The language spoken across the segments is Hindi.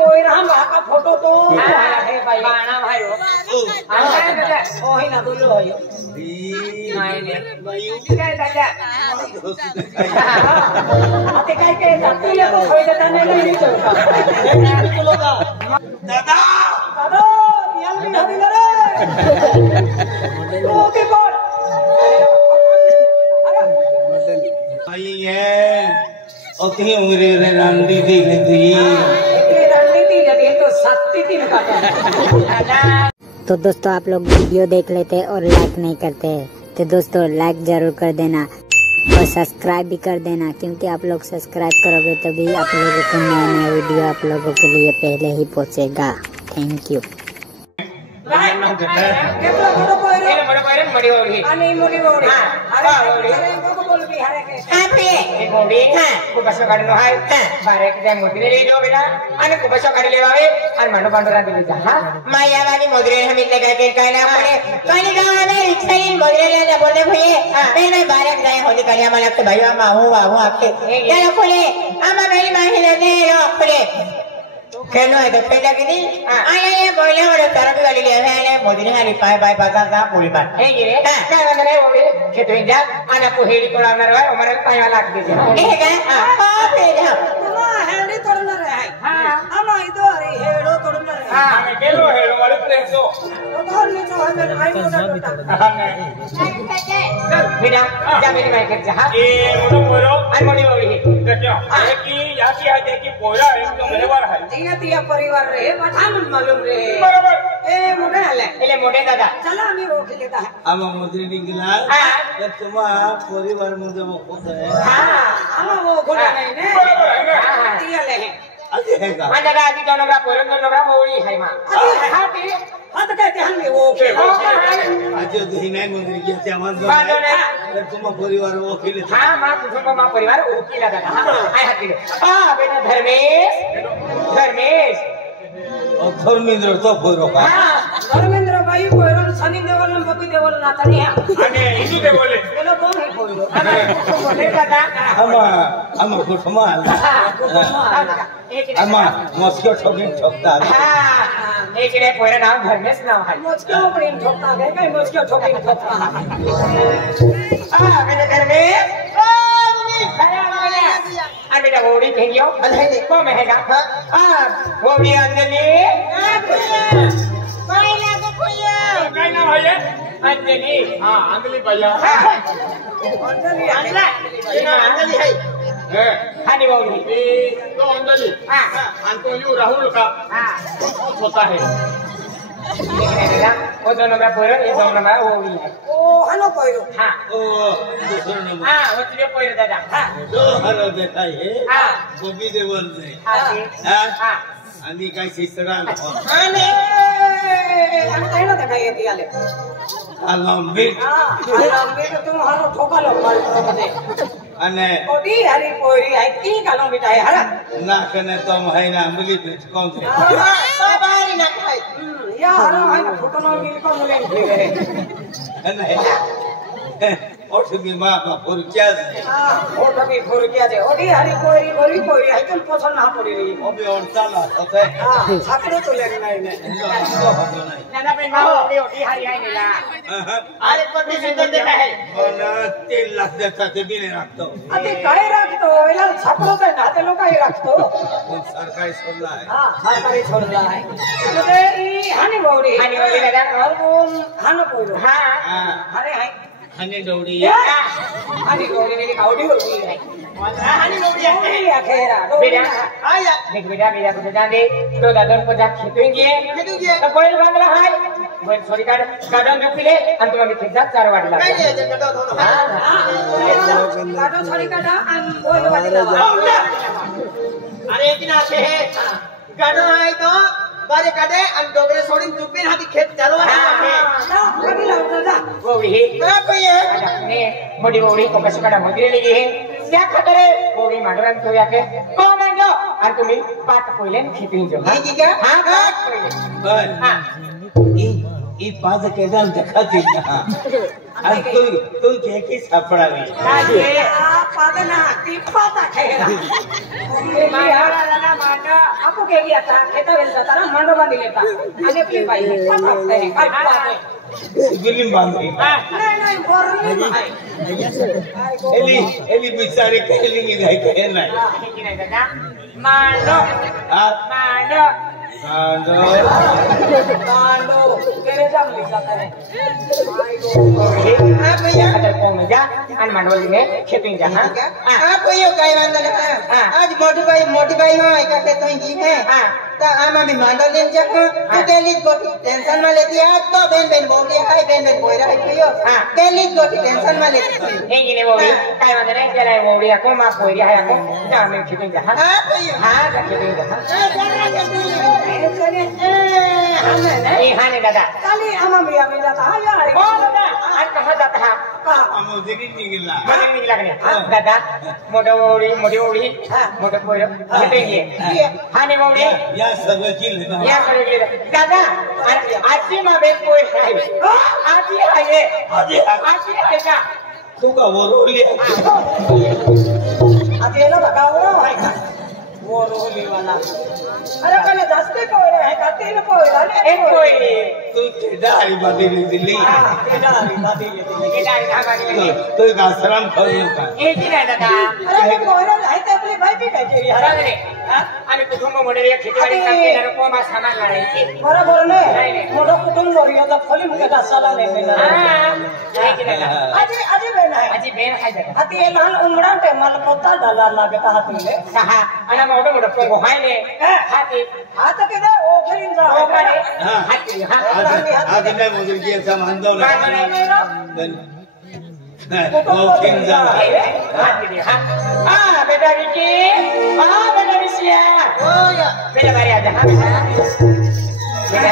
कोई रहा का फोटो तो है भाई बाणा भाई हो ओ ही ना बोलो हो नाही ने काय दादा ते काय काय तुला तो होय दादा नाही चलता दादा दादा याल मी हवी रे ओके बोल आई है ओती उंगरे रे रामदी दी गई रणनीति जब ये तो सत्य थी ना तो दोस्तों आप लोग वीडियो देख लेते हैं और लाइक नहीं करते हैं तो दोस्तों लाइक जरूर कर देना और सब्सक्राइब भी कर देना क्योंकि आप लोग सब्सक्राइब करोगे तभी आप लोगों को नया नया वीडियो आप लोगों के लिए पहले ही पहुंचेगा। Thank you. खेलो है तो पहले की नहीं आया ये बोले वाले तरफ वाली ले आए ने मोदी ने हाली पाए पाए पासा सा पूरी बात है ये ना ना ना वो खेतो इंजा आना को हेली कोला ना रहा हमारे पाए वाला के दे है क्या हां बेटा तुम हेली तोड़ना रहा है हां हम इधर अरे हेलो तोड़ना रहा है हां केलो हेलो वाले प्लेस तो तो नीचे है आई मोटा चल बेटा जा मेरी माइक कर जा ए मोनो मोरो आई मोड़ी मोड़ी देखो है कि या की है कि पोया है तो मेरे बार है तिया परिवार रे पता मन मालूम रे बराबर ए मोठे आले एले मोठे दादा चला आम्ही ओळखलेता है आमा मोदरी निघला तर तुम्हा परिवार मध्ये होत आहे हां आम्हा वो खोला नाही ने बरोबर आहे ना हां तिया ले अरे है का आणि दादा आधी दोनोगा पोरं दोनोगा मोळी आहे मा हां ती हां तर काय ते हल्ली वो आज ही नाही मंदिर की त्या माणसं बाजूने तर तुम्हा परिवार ओळखले हां मा कुटुंब मा परिवार ओळखीला दादा हाय हाती हां बेटा धर्मेश धर्मेंद्र तो पोरो का धर्मेंद्र भाई कोयरन सनी देवल न बपी देवल नातानी है आणि हिंदू ते बोले केलो कोण है कोयरो मोठे दादा आमा कुठमा आमा मस्को ठोकीन ठोकतात हां इकडे पोरं नाव धर्मेश नाव आहे मोजक्यो प्रेम ठोकता है काय मोजक्यो ठोकीन ठोकता हां बेटा धर्मेश अरे बेटा वोड़ी भेजियो को महेगा हां वोड़ी अंजलि पहिला को कोया काय नाव आहे अंजलि हां अंजलि भैया अंजलि है खानी वोड़ी तो अंजलि हां आणि तो यू राहुल का हां होता है वो दोनों में पोरं ये दोनों में वोड़ी है ओ हलो कोयरो हां ओ दुसरं नंबर हां वो तुझे पोरं दादा हां दो हर देता है हां बबी देवल ने हां हां आणि काय शिसरा आने कहना था काय येती आले लंबीट हां लंबे तो तुम हारो ठोका लो मार कदे आणि ओडी हरी पोरी है की कालो बिटा है हरा नाकने तो महिना मुली कौन थे बाबारी ना खाई या हरा है ना फोटो ना मिल को मुले नहीं ओठ भी मां का पुर क्या है हां फोटो भी फोर किया दे ओडी हरी पोरी है तुम पसंद ना पड़ी रही अबे और चला होते हां छात्र तो ले नहीं ने नाना पे मां ओडी हरी है नीला अरे पति सुंदर देता है और 3 लाख देता ते भी नहीं रखतो अति काय राखतो एला छात्र काय नाते लोक काय राखतो कोण सरकारी सोडला है हां सरकारी छोड़ला है म्हणजे ई हानी बौडी दादा और वो हानो पोरो हां हां अरे है हनी डौड़ी हानी बौडी ने काउडी होती है हानी लोड़ी है बौडी अखेरा बेटा आया देख बेटा मेरा कुछ जान दे तो दादा को जा खेतोंगे तो कोई बांधला है बोल छोरी काढ गाडन रुपले आणि तुम्हाला खेचा 4 वाटला काय नाही याचे काढा थोडं हां काटो छोरी काटा आणि बोल वाटला अरे इतना से है गाडो है तो बारे काढे आणि डोगरे सोडून चुपीन हाती खेत चालू आहे ना कधी लावतो जा गोडी का कोई ने मोडी गोडी को कसं काढा मध्ये लगी है क्या खतरे गोडी मांडरान तो याके को मांडो आणि तुम्ही पाट पहिले खेतीन जो हां ठीक आहे हां का बर ई पास के जान देखती ना आज तू के सापडावी ये पादना ती पाता खेला मारा मांडा आपको के गया था खेता वेल जाता ना मांडो बांध लेता आगे प्ले भाई पाता है काय पाता सिविलियन बांधी नहीं बोरली भाई एली बिचारे कहली की गई कह नहीं की नहीं दादा मांडो मांडो मांडो तेरे जाम लिखा है आप भैया अगर कौन जा अन मांडोली में खेती जा आप भैया काय वांदा ना आज मोटी भाई हो एक के तो ही है तो आमा भी मांडल ले जाको तो केलिस गोटी टेंशन में लेती है तो बेन बोली हाय बेन बोयरा है भैया केलिस गोटी टेंशन में लेती है ये गिने बोली काय वांदा ने चले बोली को मा बोली है को जा में खेती जा हां भैया हां जा खेती जा ये हाने दादा काली हम भी आवे जाता है यार ओ दादा आज कहां जाता है हम मुझे नहीं निकला मुझे नहीं लगने दादा मोटो ओड़ी मोटो कोई खेतेंगे हाने बोली या सब की लेना या करेंगे दादा आज मां बेन कोई है आज ही आएगा तू का वो रो लिया आज ये ना बताओ है वो रोली वाला अरे पहले दस्ते को है का तीन को है एक कोई तू केदारी बादी दिल्ली केदारी बादी दिल्ली तो का आश्रम खोलो का एक ही ना दादा अरे वो कोई है तो अपने भाई भी कहते हैं हरा रे आणि कुटुंब मोडे खेतीवाडी काम केल्यावर कोमा सामान लाणे बरोबर नाही मोठा कुटुंब मोरियाचा फली मुकेचा साला नाही आजी बेन आहे जगा हाती लहान उमडा ते मला पत्ता झाला लागत हातले सहा आणि मोठे मोठे पोंगो हायले हाती हात के दे ओखरीन जा ओखरी हाती आज मैं मुझे ये सामान दो ना ओखरीन जा हाती हां बेटा विकी बेटा विसिया ओ या बेटा बारी आजा बेटा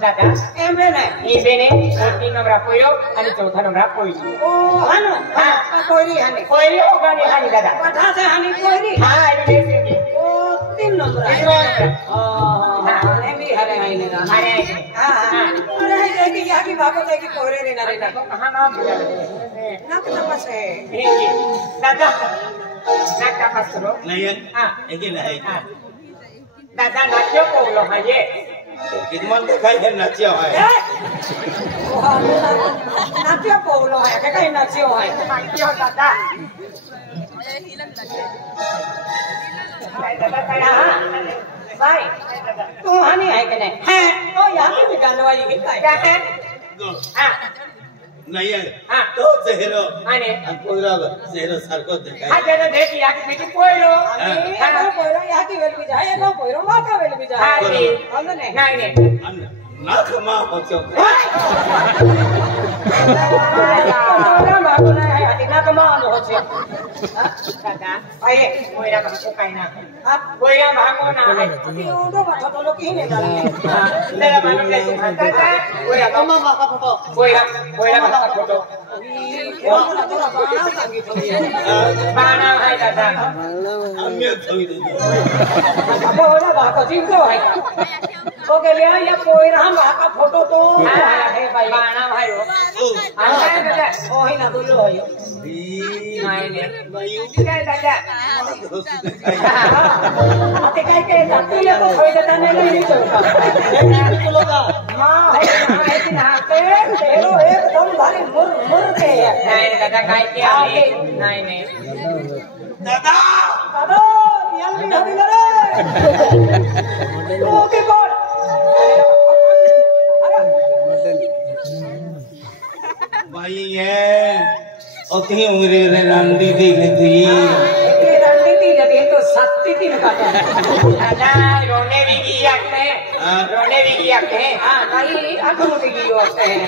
दादा एमरे नाही ई बेने 3 नंबर पोयो आणि 4था नंबर पोयली ओ हानो हां कोयरी हाने कोयरी ओ गानी हानी दादा पठा से हानी कोयरी हां ई देखेंगे ओ 3 नंबर हां एमरी हरे हाने दादा हरे हां अरे है कि या की बाको है कि कोयरे रे ना रे ना कहां नाम ना के तपास है दादा ना तपास करो नहीं हां एक नहीं दादा नाचो बोलो है ये कितमान दिखाई है नाचियो है नाचियो बोलो है क्या कहीं नाचियो है नाचियो दादा दादा कया भाई तू हानी है कि नहीं है तो यहाँ की निकालने वाली क्या है हाँ नहीं है हाँ तो ज़ेरो आने पूरा ज़ेरो सर को दिखाई हाँ जैसे देखिए यहाँ की बेटी पोयरो हाँ पोयरो यहाँ की वेल भी जाए ना पोयरो माँ का वेल भी जाए हाँ जी हमने नहीं नाक माँ हो चुका पोयरो माँ को नहीं है आती नाक माँ हो चुका दादा आये पोयरा का तो कहीं ना आप पोयरा माँ को ना है ये उधर बात तो लोग ही नहीं डालते तेरा मालूम नहीं दादा पोयरा का माँ का फोटो पोयरा का फोटो बाना है दादा अम्मी थोड़ी दे पोयरा बाको जिंदो है तो के लिए ये पोयरा का फोटो तो है भाई बाना भाई वो दादा ओ ही ना बोलो है नहीं नहीं भाई काय दादा ते काय काय दाखवले तो होय दादा नाही चलता तो लोग हां है कि ना ते तेरो एकदम भारी मुर के नहीं दादा काय के आले नहीं नहीं दादा दादा रियल भी हदी रे ओके कोड भाई ये ओती उम्र रे नंदी दी थी ये नंदी दी लगे तो सत्ती थी दादा रोने भी की आते हां कई अखमुटी की होते हैं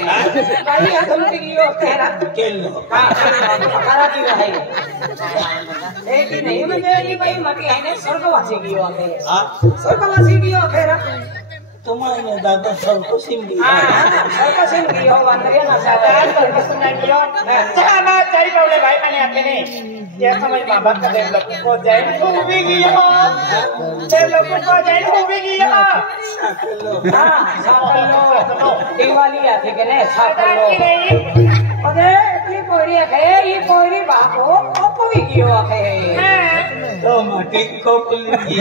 कई अखमुटी की होते हैं ना केलो हां करा की है एक ही नहीं म्हणजे ये भाई मटी है ना स्वर्गवासी की होते हैं हां स्वर्गवासी की होते हैं तुम्हारे दादा सब को सिम दी सबको सिम की हो बंदरिया ना सादा करके सुना की हो सामा चली बोले भाई मैंने आते नहीं क्या समझ माँ बाप का डेवलप हो जाए हो भी गया डेवलप हो जाए हो भी गया दिवाली आती के ने साकलो अरे ये कोई है ये कोई बापो आपको भी क्यों आखे तो माटी को कुली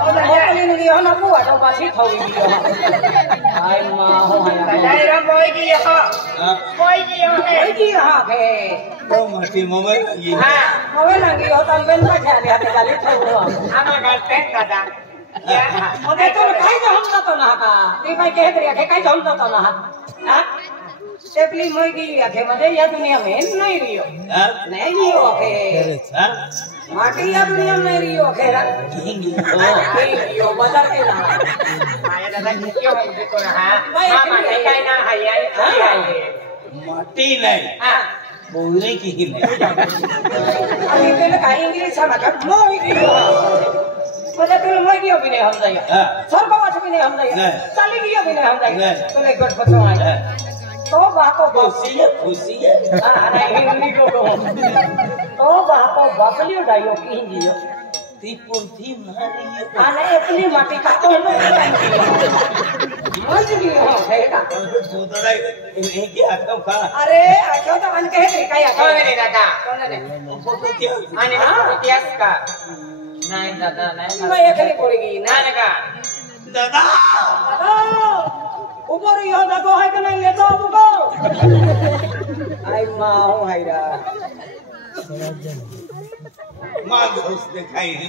और कोई नहीं हो ना बुआ तो बासी थोड़ी गया हाय माँ हो हाय रा कोई की यहाँ के तो माटी मोबाइल लगी मोबाइल लगी हो तब बंदा खेले हाथे गाली थोड़ो आमा गलते दादा ओके तो काई हम तो ना का ती भाई कह दे के काई हम तो ना हां सेपली मोई की आखे मजे या दुनिया में नहीं रियो नहीं रियो के माटी या दुनिया में रियो के रियो बाजार के ना आया दादा क्यों हम देखो ना मामा काई ना हाय माटी नहीं बोलने की ही नहीं अभी पहले काई इंग्लिश समझ मोई रियो मुझे तो मोई की भी नहीं हम जाएगा सरबावा भी नहीं हम जाएगा चाली की भी नहीं हम जाएगा तो एक बार पूछो आया तो बापो खुशी है नहीं हिंदी को तो बापो बापलियो डाइयो की हिंदी ती पुरथी मारी आने अपनी माटी का तो मजली हो हेगा तो दड़ा ये क्या का अरे आजो तो अन कहे रे काय कौन रे दादा कौन रे फोटो क्या आने इतिहास का नहीं दादा नहीं मैं एकली पड़ेगी ना का दादा ऊपर यो दादा है कि नहीं ले तो ऊपर आई मां हो हायरा मां दोस्त दिखाई है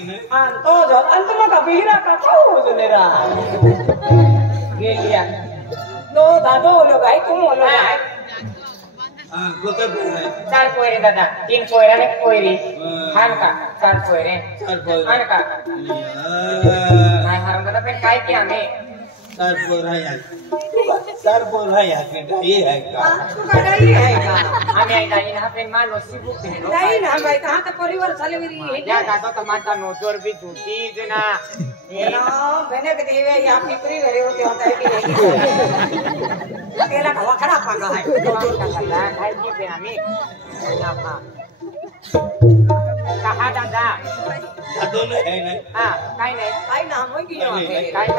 तो जो अंत में का बिहरा का खाओ जनेरा गेलिया नो दादो लोग आई तुम लोग आई हां गोते चार कोयरे दादा तीन कोयरा ने कोयरी खान का चार कोयरे खान का हां हम दादा पे काय किया हमें सर बोल रहा है ये है का तू का डाई है का हमें आई डाई ना पे मान लो सिबू पे डाई ना भाई कहां तक परिवार चले मेरी है जा दादा तो माता नो जोर भी झूठी जना ये ना बने के देवे यहां पिपरी वेरे होते होता है कि तेरा का खड़ा पागा है तो का दादा खाई की पे हमें ना हां कहा दादा दादो ने है ना हां काई ना हम की काई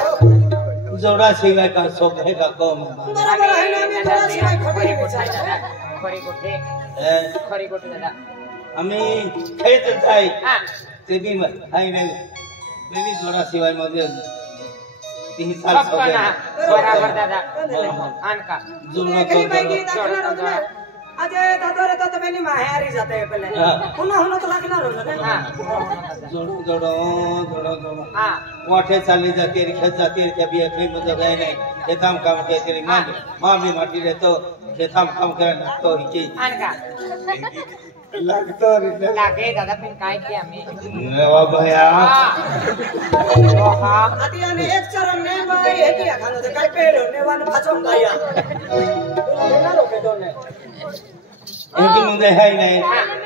जोड़ा सिवाय का शौक है का कम बराबर है ना मैं जोड़ा सिवाय खड़ी बेचारा खरी गोटे दादा हमें खेत जाए तेबी में हाय ने बेबी जोड़ा सिवाय मुझे 3 साल हो गए बराबर दादा आन का जोड़ा तो अजय दादा रे तो मैंने माहेरी जाते है पहले हुनो तो लगना रोज ना हां जोड़ो हां वाठे चाली जाती रे खेत जाती रे कभी अखरी में जगह नहीं खेतम काम के तेरी मां भी माटी रे तो खेतम काम करे तो ही आन का लगतो रे लागे दादा पिन काय की हमें ओ भैया हां अतियाने एक चरण में भाई है कि खानो दे काय पेड़ो ने वन भाचो गाया ना रोके दोने एक मुंदे है नहीं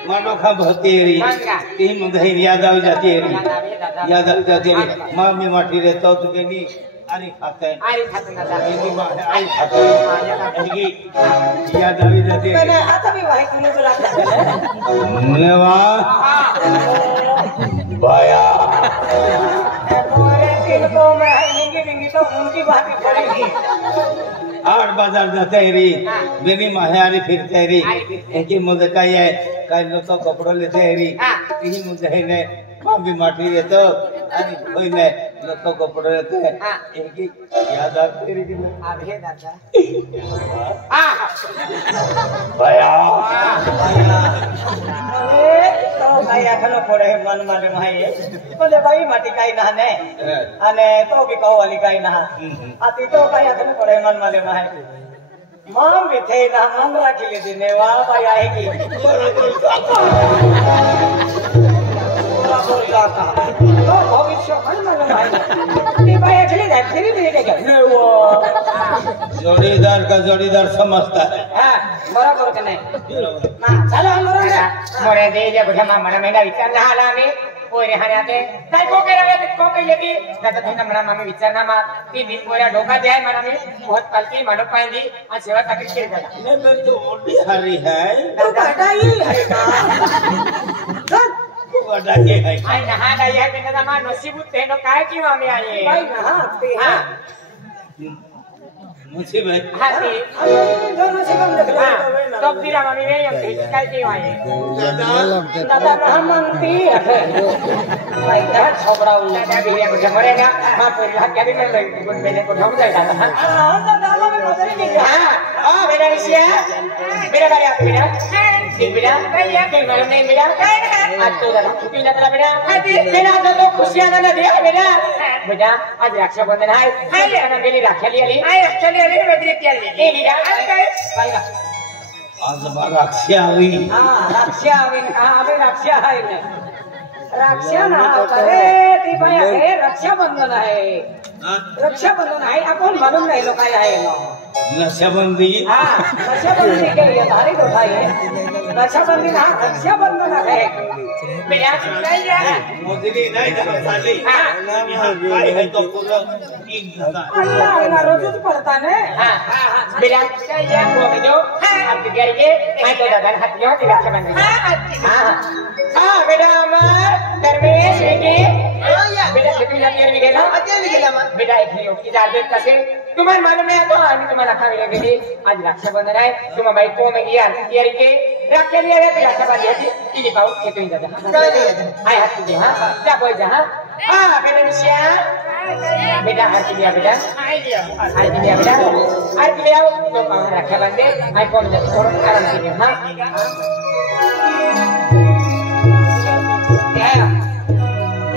मानो खा भतेरी तीन मुंदे याद आ जाती है मां में माटी रे तो के नी आरी खाते दादा एनी मां आई खाते याद आ जाती है मैंने आता भी भाई तुमने बुला ने वाह बाया और इनको मैं हिंगी तो उनकी बात ही पड़ेगी 8 बाजार जाते री बेनी माहेरी फिरते री एकी मुझे काय है काय लोग कपड़ो लेते री इही मुझे है ने मां भी माटी रे तो अरे कोई ने लोग कपड़ो लेते एकी याद आ तेरी की आधे दादा भया अरे तो भाई आखनो पड़े मन मारे भाई बोले भाई माटी काई ना ने अने तो भी कहो वाली काई ना आती तो भाई आखनो पड़े मन मारे भाई मां भी थे ना मन रखी ले दिने वाह भाई आएगी तो भविष्य मन मारे भाई ये भाई अगली रात फिर भी देगा वो जोड़ीदार समझता है हां बराबर के नहीं ना चलो हम मोरे दे जे बुढ़ा मां मना मेना विचार ना हाला में पोरे हाण्याते काय को करावे को कहियेती दादा थेना मना मामी विचारना मा ती नी पोरा ढोका जाय मना मी बहुत पलकी मानो पाएंदी आ सेवा ताकि के दादा नहीं मैं तो मोटी हरी है तू बड़ा ही है चल तू बड़ा के है आई नहा दाई है बिना मा नसीब तेनो काय की मामी आई भाई नहा ते हां मुझे भाई हां ते दोनों से कम लग रहा है तो फिर मामी वे हम काय की आई दादा ना मांगती भाई दा छोकरा दादा भी ये कुछ मरेगा मां पर हक के में ले मैंने को ढोक जाएगा हां दादा में मदद नहीं हां ओ मेरा रिशिया मेरा भाई आप मेरा दिन बेटा भैया कोई मालूम नहीं बेटा आज तो दादा छुट्टी जाता बेटा तेरा तो खुशियां ना दे बेटा आज रक्षाबंधन है ना मेरी राखी ली चलिए ले मैं तेरी तेल ले ली भाई आज बारा रक्षा हुई हां रक्षा हुई हां अबे रक्षा है ना रक्षा ना अरे ती भाई है रक्षाबंधन है अपन मालूम नहीं लोग आया है नशाबंदी हां रक्षाबंधन के लिए तारीख उठाई है रक्षाबंधन हां रक्षाबंधन है मेरा नहीं है मोदी नहीं जाना साली हां भाई है तो पूरा अल्लाह ना रोज पड़ता है हां मेरा क्या वो जो आप क्या ये मैं तो दादा हाथ में होती रक्षाबंधन हां बेटा अमर धर्मेश के बेटा कितनी जाती है निकला अकेले निकला बेटा एक ही की जार देख कसे तुम्हारे मालूम है तो आज तुम्हारा खावे लगे थी आज रक्षाबंधन है तुम भाई को में गया तैयारी के रक्षा लिया है रक्षाबंधन है इनी पाओ के तो दादा हाय हाथ दे हां जा बोल जा हां बेटा निशा बेटा हाथ दिया बेटा हाय दिया बेटा हाथ लिया तो रक्षाबंधन आई कौन जा और आराम से हां